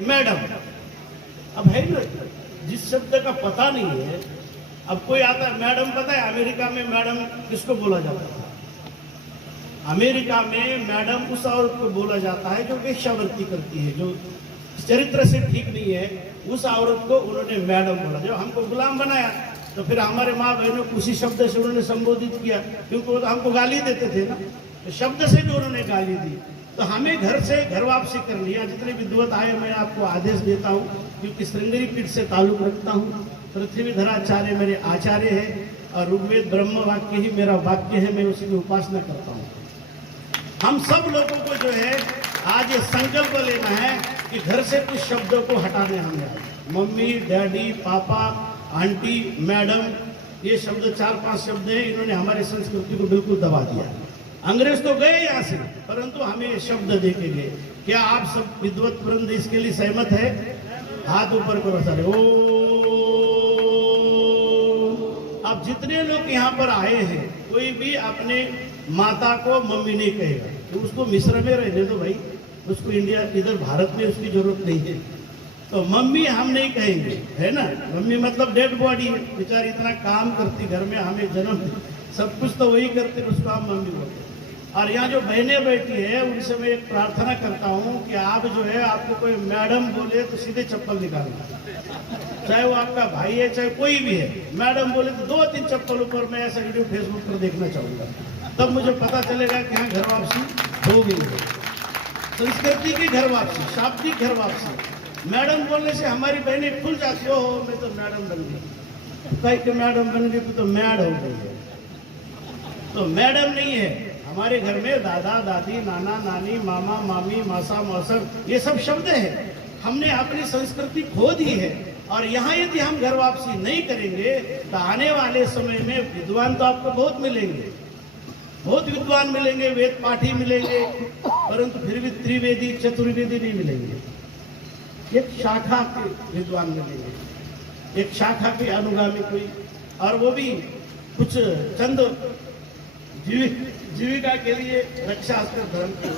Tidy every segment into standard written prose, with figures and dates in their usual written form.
Madam. अब है ना, जिस शब्द का पता नहीं है, अब कोई आता है मैडम, पता है अमेरिका में मैडम किसको बोला जाता है? अमेरिका में मैडम उस औरत को बोला जाता है जो वेश्यावृत्ति करती है, जो चरित्र से ठीक नहीं है, उस औरत को उन्होंने मैडम बोला। जो हमको गुलाम बनाया तो फिर हमारे माँ बहनों को उसी शब्द से उन्होंने संबोधित किया, क्योंकि वो तो हमको गाली देते थे ना, तो शब्द से भी उन्होंने गाली दी। तो हमें घर से घर वापसी कर लिया। जितने विद्वत आए मैं आपको आदेश देता हूँ, क्योंकि श्रृंगेरी पीठ से ताल्लुक रखता हूँ। पृथ्वीधराचार्य मेरे आचार्य है और ऋग्वेद ब्रह्म वाक्य ही मेरा वाक्य है, मैं उसी की उपासना करता हूँ। हम सब लोगों को जो है आज ये संकल्प लेना है कि घर से कुछ शब्दों को हटाने हमें आए। मम्मी, डैडी, पापा, आंटी, मैडम, ये शब्द 4-5 शब्द हैं, इन्होंने हमारी संस्कृति को बिल्कुल दबा दिया। अंग्रेज तो गए यहाँ से, परंतु हमें ये शब्द देके गए। क्या आप सब विद्वत वृंद इसके लिए सहमत है? हाथ ऊपर करो सारे। ओ, अब जितने लोग यहाँ पर आए हैं, कोई भी अपने माता को मम्मी नहीं कहेगा, तो उसको मिस्र में रहने दो भाई, उसको इंडिया इधर भारत में उसकी जरूरत नहीं है। तो मम्मी हम नहीं कहेंगे, है ना। मम्मी मतलब डेड बॉडी है, बेचारी इतना काम करती घर में, हमें जन्म सब कुछ तो वही करते, उसको हम मम्मी बोलते। और यहाँ जो बहनें बैठी है उनसे मैं एक प्रार्थना करता हूँ कि आप जो है, आपको कोई मैडम बोले तो सीधे चप्पल निकालना, चाहे वो आपका भाई है चाहे कोई भी है। मैडम बोले तो 2-3 चप्पल ऊपर। मैं ऐसा वीडियो फेसबुक पर देखना चाहूँगा, तब मुझे पता चलेगा कि हाँ घर वापसी हो गई है, संस्कृति की घर वापसी, शाब्दिक घर वापसी। मैडम बोलने से हमारी बहनें खुल जाती हो, मैं तो मैडम बन गई, कहीं के मैडम बन गई तो मैड हो गई है। तो मैडम नहीं है, हमारे घर में दादा दादी, नाना नानी, मामा मामी, मासा मौसम, ये सब शब्द हैं। हमने अपनी संस्कृति खो दी है, और यहाँ यदि हम घर वापसी नहीं करेंगे तो आने वाले समय में विद्वान तो आपको बहुत मिलेंगे, बहुत विद्वान मिलेंगे, वेद पाठी मिलेंगे, परंतु फिर भी त्रिवेदी चतुर्वेदी नहीं मिलेंगे। एक शाखा के विद्वान मिलेंगे, एक शाखा के अनुगामी कोई, और वो भी कुछ चंद जीविका के लिए रक्षास्त्र धर्म के।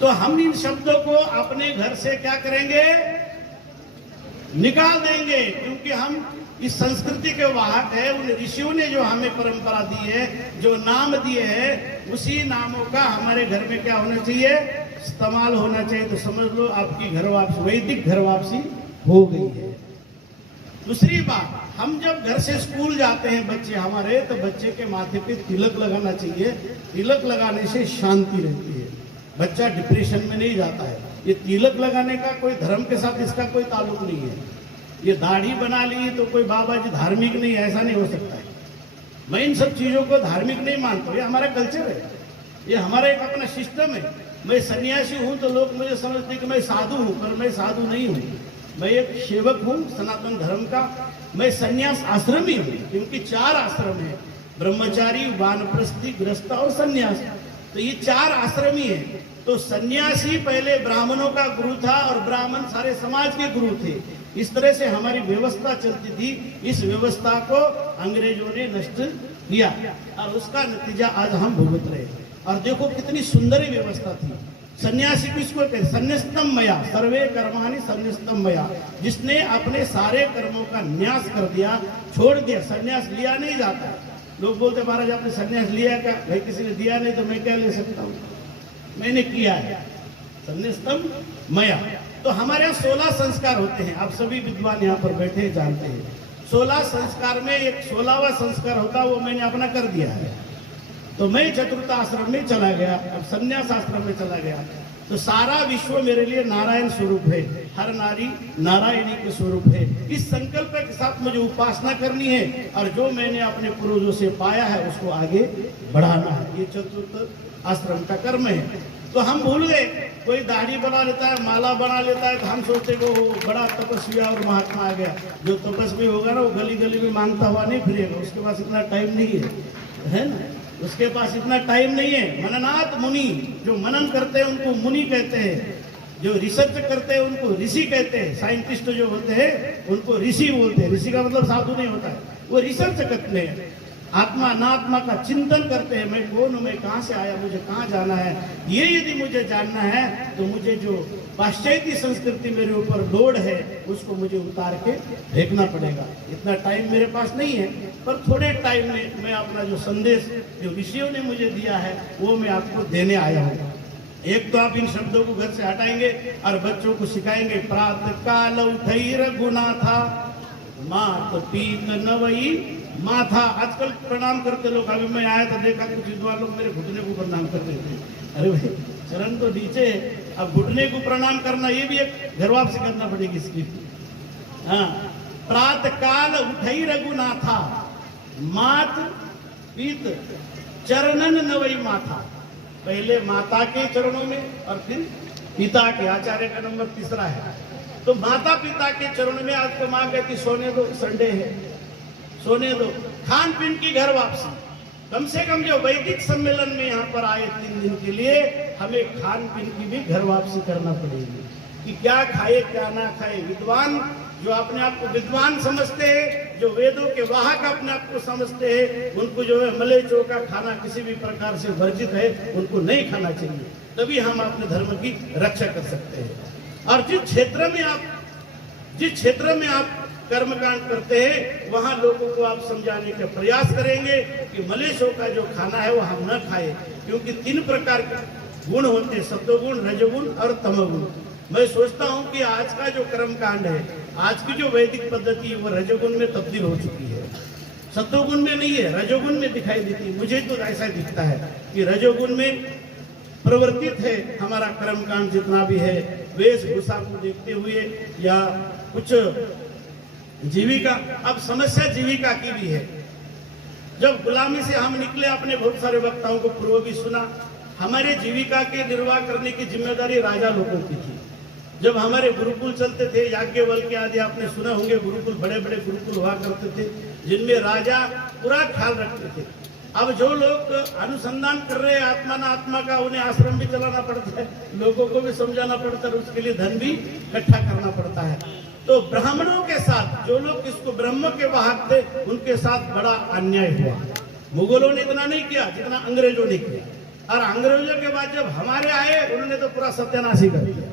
तो हम इन शब्दों को अपने घर से क्या करेंगे? निकाल देंगे, क्योंकि हम इस संस्कृति के वाहक है। उन ऋषियों ने जो हमें परंपरा दी है, जो नाम दिए हैं, उसी नामों का हमारे घर में क्या होना चाहिए? इस्तेमाल होना चाहिए। तो समझ लो आपकी घर वापसी, वैदिक घर वापसी हो गई है। दूसरी बात, हम जब घर से स्कूल जाते हैं बच्चे हमारे, तो बच्चे के माथे पे तिलक लगाना चाहिए। तिलक लगाने से शांति रहती है, बच्चा डिप्रेशन में नहीं जाता है। ये तिलक लगाने का कोई धर्म के साथ इसका कोई ताल्लुक नहीं है। ये दाढ़ी बना ली तो कोई बाबा जी धार्मिक नहीं, ऐसा नहीं हो सकता है। मैं इन सब चीजों को धार्मिक नहीं मानता, ये हमारा कल्चर है, ये हमारा एक अपना सिस्टम है। मैं सन्यासी हूँ तो लोग मुझे समझते कि मैं साधु हूँ, पर मैं साधु नहीं हूँ। मैं एक सेवक हूँ सनातन धर्म का। मैं सन्यास आश्रमी हूँ, क्योंकि 4 आश्रम है, ब्रह्मचारी, वानप्रस्थी, गृहस्थ और सन्यास। तो ये 4 आश्रमी है। तो सन्यासी पहले ब्राह्मणों का गुरु था और ब्राह्मण सारे समाज के गुरु थे। इस तरह से हमारी व्यवस्था चलती थी। इस व्यवस्था को अंग्रेजों ने नष्ट किया और उसका नतीजा आज हम भुगत रहे हैं। और देखो कितनी सुंदर व्यवस्था थी। सन्यासी किसको कहते? संन्यास्तम मया, सर्वे कर्माणि संन्यास्तम मया। जिसने अपने सारे कर्मों का न्यास कर दिया, छोड़ दिया। सन्यास लिया नहीं जाता। लोग बोलते महाराज आपने सन्यास लिया क्या? भाई किसी ने दिया नहीं तो मैं क्या ले सकता हूँ, मैंने किया है। संन्यास्तम मया। तो हमारे यहाँ 16 संस्कार होते हैं। आप सभी विद्वान यहाँ पर बैठे जानते हैं। 16 संस्कार में एक 16वां संस्कार होता है, वो मैंने अपना कर दिया है। तो मैं चतुर्थ आश्रम में चला गया, अब संन्यास आश्रम में चला गया। तो सारा विश्व मेरे लिए नारायण स्वरूप है, हर नारी नारायणी के स्वरूप है। इस संकल्प के साथ मुझे उपासना करनी है और जो मैंने अपने पूर्वजों से पाया है उसको आगे बढ़ाना है। ये चतुर्थ आश्रम का कर्म है। तो हम भूल गए, कोई दाढ़ी बना लेता है, माला बना लेता है, तो हम सोचते वो बड़ा तपस्वी और महात्मा आ गया। जो तपस्वी होगा ना वो गली गली में मांगता हुआ नहीं फिरेगा, उसके पास इतना टाइम नहीं है ना, उसके पास इतना टाइम नहीं है। मननाथ मुनि, जो मनन करते हैं उनको मुनि कहते हैं, जो रिसर्च करते हैं उनको ऋषि कहते हैं। साइंटिस्ट जो होते हैं उनको ऋषि बोलते हैं। ऋषि का मतलब साधु नहीं होता है, वो रिसर्च करते हैं। आत्मा अनात्मा का चिंतन करते हैं, मैं कौन हूँ, मैं कहाँ से आया, मुझे कहाँ जाना है, ये यदि मुझे जानना है तो मुझे जो पाश्चात्य संस्कृति मेरे ऊपर लोड है उसको मुझे उतार के फेंकना पड़ेगा। इतना टाइम मेरे पास नहीं है, पर थोड़े टाइम में मैं अपना जो संदेश जो ऋषियों ने मुझे दिया है वो मैं आपको देने आया हूँ। एक तो आप इन शब्दों को घर से हटाएंगे और बच्चों को सिखाएंगे। प्रातः काल उठई रघुनाथा मात पीत नवई माथा। आजकल प्रणाम करते लोग, अभी मैं आया तो देखा कुछ विद्वान लोग मेरे घुटने को प्रणाम करते थे। अरे भाई चरण तो नीचे है, अब घुटने को प्रणाम करना ये भी एक घर वापसी करना पड़ेगी इसकी। हाँ, प्रातः काल उठई रघुनाथा मात पीत चरणन नवई माथा। पहले माता के चरणों में और फिर पिता के, आचार्य का नंबर तीसरा है। तो माता पिता के चरणों में आज तो मां कहती सोने दो, संडे है सोने दो। खान पीन की घर वापसी, कम से कम जो वैदिक सम्मेलन में यहाँ पर आए 3 दिन के लिए हमें खान पीन की भी घर वापसी करना पड़ेगी कि क्या खाए क्या ना खाए। विद्वान जो अपने आप को विद्वान समझते हैं, जो वेदों के वाहक अपने आप को समझते हैं, उनको जो है मले चोखा खाना किसी भी प्रकार से वर्जित है, उनको नहीं खाना चाहिए। तभी हम अपने धर्म की रक्षा कर सकते हैं। और जिस क्षेत्र में आप कर्मकांड करते हैं वहां लोगों को आप समझाने का प्रयास करेंगे कि मलेशों का जो खाना है वो हम न खाए, क्योंकि 3 प्रकार के गुण होते हैं, सत्वगुण, रजोगुण और तमोगुण। मैं सोचता हूं कि आज का जो कर्मकांड है, आज की जो वैदिक पद्धति है वो रजोगुण में तब्दील हो चुकी है, सत्वगुण में नहीं है, रजोगुण में दिखाई देती है। मुझे तो ऐसा दिखता है कि रजोगुण में प्रवर्तित है हमारा कर्मकांड जितना भी है, वेशभूषा को देखते हुए या कुछ जीविका। अब समस्या जीविका की भी है। जब गुलामी से हम निकले, अपने बहुत सारे वक्ताओं को पूर्व भी सुना, हमारे जीविका के निर्वाह करने की जिम्मेदारी राजा लोगों की थी। जब हमारे गुरुकुल चलते थे, याज्ञवल्क्य आदि आपने सुना होंगे, गुरुकुल बड़े बड़े गुरुकुल हुआ करते थे जिनमें राजा पूरा ख्याल रखते थे। अब जो लोग अनुसंधान कर रहे हैं आत्मा ना आत्मा का, उन्हें आश्रम भी चलाना पड़ता है, लोगों को भी समझाना पड़ता है, उसके लिए धन भी इकट्ठा करना पड़ता है। तो ब्राह्मणों के साथ जो लोग इसको ब्रह्म के वाहक थे उनके साथ बड़ा अन्याय हुआ। मुगलों ने इतना नहीं किया जितना अंग्रेजों ने किया, और अंग्रेजों के बाद जब हमारे आए उन्होंने तो पूरा सत्यानाश ही कर दिया।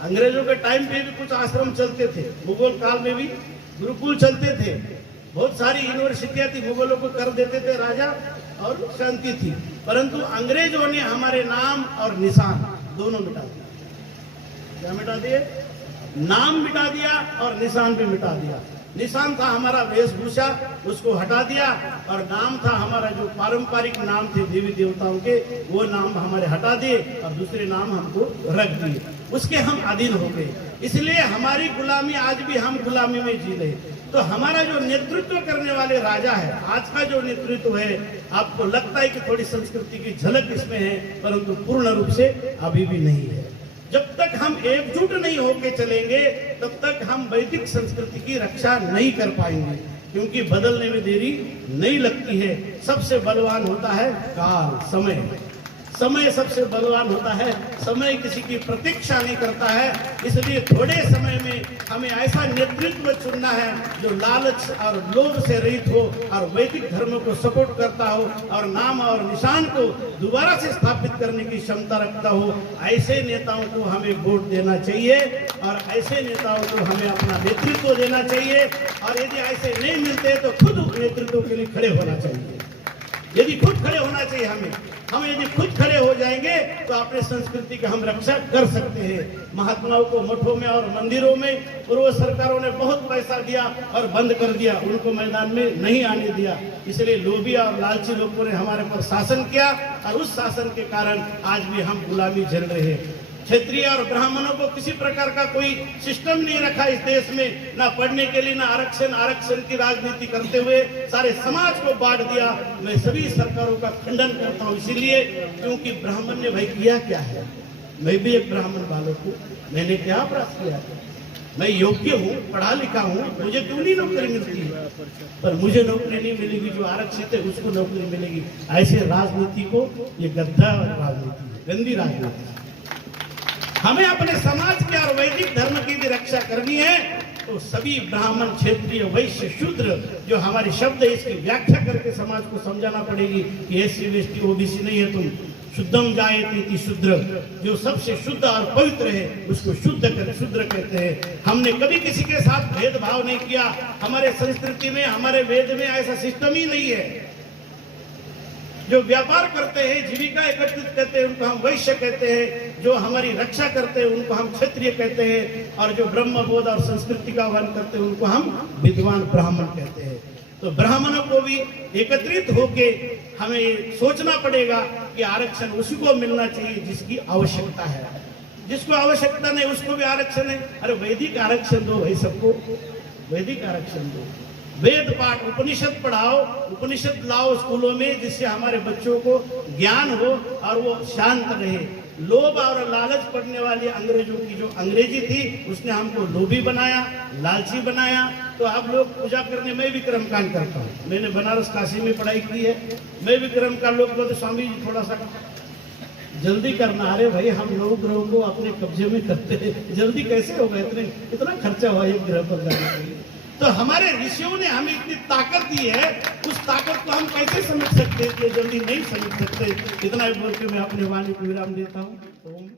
अंग्रेजों के टाइम पे भी कुछ आश्रम चलते थे, मुगल काल में भी गुरुकुल चलते थे, बहुत सारी यूनिवर्सिटियां थी, मुगलों को कर देते थे राजा और शांति थी। परंतु अंग्रेजों ने हमारे नाम और निशान दोनों मिटा दिए। क्या मिटा दिए? नाम मिटा दिया और निशान भी मिटा दिया। निशान था हमारा वेशभूषा, उसको हटा दिया, और नाम था हमारा जो पारंपरिक नाम थे देवी देवताओं के, वो नाम हमारे हटा दिए और दूसरे नाम हमको रख दिए, उसके हम अधीन हो गए। इसलिए हमारी गुलामी, आज भी हम गुलामी में जी रहे। तो हमारा जो नेतृत्व करने वाले राजा है, आज का जो नेतृत्व है, आपको लगता है कि थोड़ी संस्कृति की झलक इसमें है, परंतु पूर्ण रूप से अभी भी नहीं है। जब तक हम एकजुट नहीं होके चलेंगे तब तक हम वैदिक संस्कृति की रक्षा नहीं कर पाएंगे, क्योंकि बदलने में देरी नहीं लगती है। सबसे बलवान होता है काल, समय। समय सबसे बलवान होता है, समय किसी की प्रतीक्षा नहीं करता है। इसलिए थोड़े समय में हमें ऐसा नेतृत्व चुनना है जो लालच और लोभ से रहित हो और वैदिक धर्म को सपोर्ट करता हो और नाम और निशान को दोबारा से स्थापित करने की क्षमता रखता हो। ऐसे नेताओं को हमें वोट देना चाहिए और ऐसे नेताओं को हमें अपना नेतृत्व देना चाहिए, और यदि ऐसे नहीं मिलते तो खुद नेतृत्व के लिए खड़े होना चाहिए। यदि खुद खड़े होना चाहिए हम यदि खुद खड़े हो जाएंगे तो अपने संस्कृति की हम रक्षा कर सकते हैं। महात्माओं को मठों में और मंदिरों में पूर्व सरकारों ने बहुत पैसा दिया और बंद कर दिया, उनको मैदान में नहीं आने दिया। इसलिए लोभी और लालची लोगों ने हमारे पर शासन किया, और उस शासन के कारण आज भी हम गुलामी झेल रहे हैं। क्षत्रिय और ब्राह्मणों को किसी प्रकार का कोई सिस्टम नहीं रखा इस देश में, ना पढ़ने के लिए, ना आरक्षण की राजनीति करते हुए सारे समाज को बांट दिया। मैं सभी सरकारों का खंडन करता हूँ, इसीलिए क्योंकि ब्राह्मण ने भाई किया क्या है? मैं भी एक ब्राह्मण बालक हूँ, मैंने क्या अपराध किया? मैं योग्य हूँ, पढ़ा लिखा हूँ, मुझे क्यों नहीं नौकरी मिलती है? पर मुझे नौकरी नहीं मिलेगी, जो आरक्षित है उसको नौकरी मिलेगी। ऐसे राजनीति को, ये गद्दा राजनीति, गंदी राजनीति। हमें अपने समाज के और वैदिक धर्म की भी रक्षा करनी है, तो सभी ब्राह्मण, क्षत्रिय, वैश्य, शूद्र जो हमारे शब्द है इसकी व्याख्या करके समाज को समझाना पड़ेगी कि SC ST OBC नहीं है तुम, शुद्धम जायते इति शूद्र, जो सबसे शुद्ध और पवित्र है उसको शूद्र कहते हैं। हमने कभी किसी के साथ भेदभाव नहीं किया, हमारे संस्कृति में, हमारे वेद में ऐसा सिस्टम ही नहीं है। जो व्यापार करते हैं, जीविका एकत्रित करते हैं उनको हम वैश्य कहते हैं, जो हमारी रक्षा करते हैं उनको हम क्षत्रिय कहते हैं, और जो ब्रह्म बोध और संस्कृति का वन करते हैं उनको हम विद्वान ब्राह्मण कहते हैं। तो ब्राह्मणों को भी एकत्रित होके हमें सोचना पड़ेगा कि आरक्षण उसी को मिलना चाहिए जिसकी आवश्यकता है, जिसको आवश्यकता नहीं उसको भी आरक्षण है। अरे वैदिक आरक्षण दो भाई सबको, वैदिक आरक्षण दो, वेद पाठ उपनिषद पढ़ाओ, उपनिषद लाओ स्कूलों में, जिससे हमारे बच्चों को ज्ञान हो और वो शांत रहे। लोभ और लालच पढ़ने वाली अंग्रेजों की जो अंग्रेजी थी उसने हमको लोभी बनाया, लालची बनाया। तो आप लोग पूजा करने में भी कर्मकांड करता हूँ, मैंने बनारस काशी में पढ़ाई की है, मैं भी कर्म का लोग बोलते स्वामी जी थोड़ा सा जल्दी करना। अरे भाई हम लोग ग्रहों को अपने कब्जे में करते हैं, जल्दी कैसे होगा, इतना खर्चा हुआ एक ग्रह पर जाने के लिए। तो हमारे ऋषियों ने हमें इतनी ताकत दी है, उस ताकत को हम कैसे समझ सकते हैं, इतनी जल्दी नहीं समझ सकते। इतना बोल के मैं अपने वाणी को विराम देता हूँ। ओम